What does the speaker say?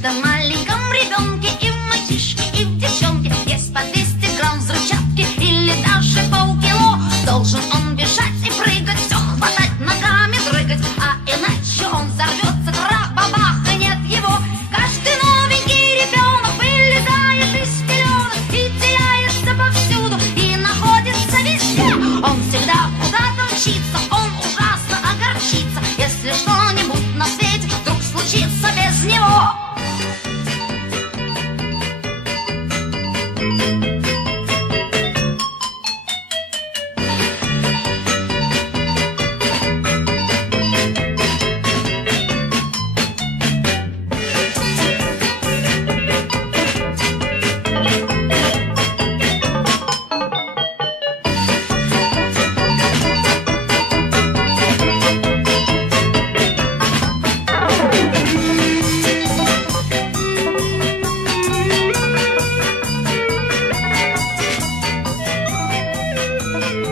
каждом маленьком ребенке, и в мальчишке, и в девчонке есть по 200 грамм взрывчатки или даже полкило. Должен он бежать и прыгать, все хватать, ногами дрыгать, а иначе он взорвется, трах-бабах, и нет его. Каждый новенький ребенок вылезает из пеленок и теряется повсюду, и находится везде. Он всегда куда-то мчится, он ужасно огорчится, если что-нибудь на свете вдруг случится без него.